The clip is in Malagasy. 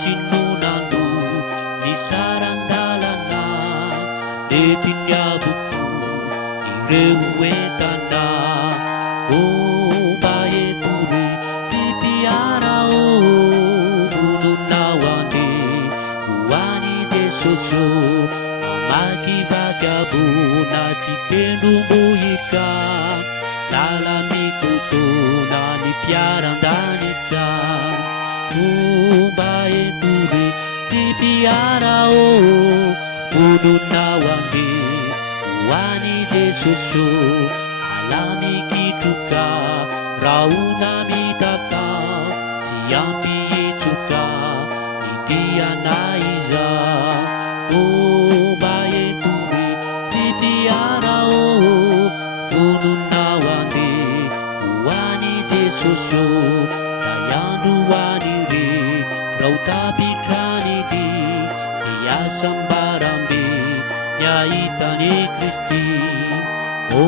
sinunanu ni sarandalana netinyabuku ireuetana o baeturi pipiarao bununawani uani jesosyo makivakabu nasitendumbuika nalamikuto nani piarandanitsa baeturi pipiarao bununawani uani jesosyo alamikituka raunamitaka jiampiituka idianaiza o baeturi pipiarao bununawani uani jesosyo dayanduwaniri rautapitanidi yasambarambi yaitani Kristi o